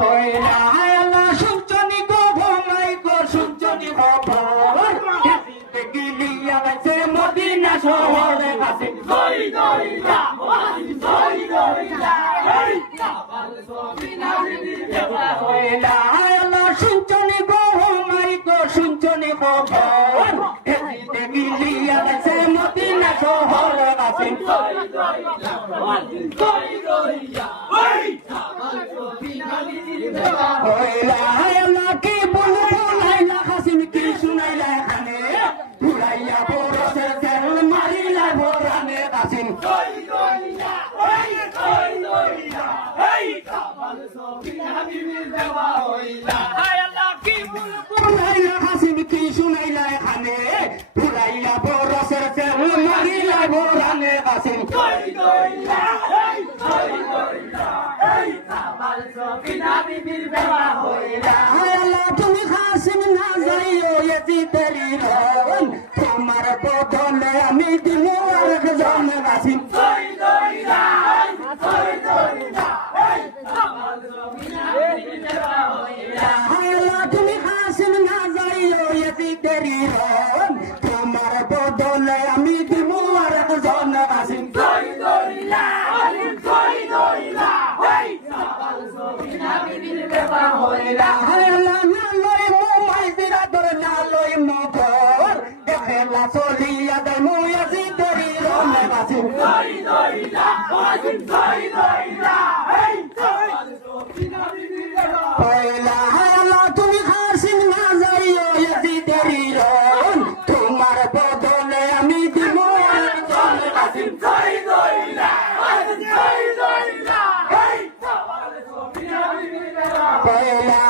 হইলা আল্লাহ সুচনি গো ঘুমাই গো সুচনি খবর গিলি আইছে মদিনা শহরে কাছে জয় জয় লা জয় জয় লা এই কাবাল সবিনা বিবি দেবা হইলা আল্লাহ সুচনি গো ঘুমাই গো সুচনি খবর গিলি আইছে মদিনা শহরে কাছে জয় জয় লা জয় জয় লা এই কাবাল সবিনা বিবি দেবা হইলা আল্লাহ কি বলবো লাইলা হাসিন কি শুনাইলা এখানে ভুলাইয়া বরসে তেল মারিলা ভরানে কাসিন জয় জয় লা এই জয় জয় লা এই কাবাল সবিনা বিবি দেবা হইলা হায় আল্লাহ কি বলবো লাইলা হাসিন কি শুনাইলা এখানে ভুলাইয়া বরসে তেল মারিলা ভরানে কাসিন জয় জয় লা এই জয় জয় লা এই কাবাল সবিনা বিবি দেবা হইলা আল্লাহ তুমি হাসিন না যাইও এতি তেরি রন তোমার বদলে আমি দিমু আরেকজন কাসিন জয় জয় লা জয় জয় লা এই কাবাল সবিনা বিবি দেবা হইলা আল্লাহ তুমি হাসিন না যাইও এতি তেরি রন তোমার বদলে আমি দিমু আরেকজন কাসিন জয় জয় লা জয় জয় লা এই কাবাল সবিনা বিবি দেবা হইলা আল্লাহ না লই মোমাই দিরা ধরে না লই মগর দেখেলা চলিয়া দেয় মুই আজি তেরি রন কাসিন জয় জয় লা জয় জয় লা এই কাবাল সবিনা বিবি দেবা পয়লা আল্লাহ তুমি হাসিন না যাইও এতি তেরি রন তোমার বদলে আমি দিমু আরেকজন কাসিন জয় জয় লা জয় জয় লা এই কাবাল সবিনা বিবি দেবা পয়লা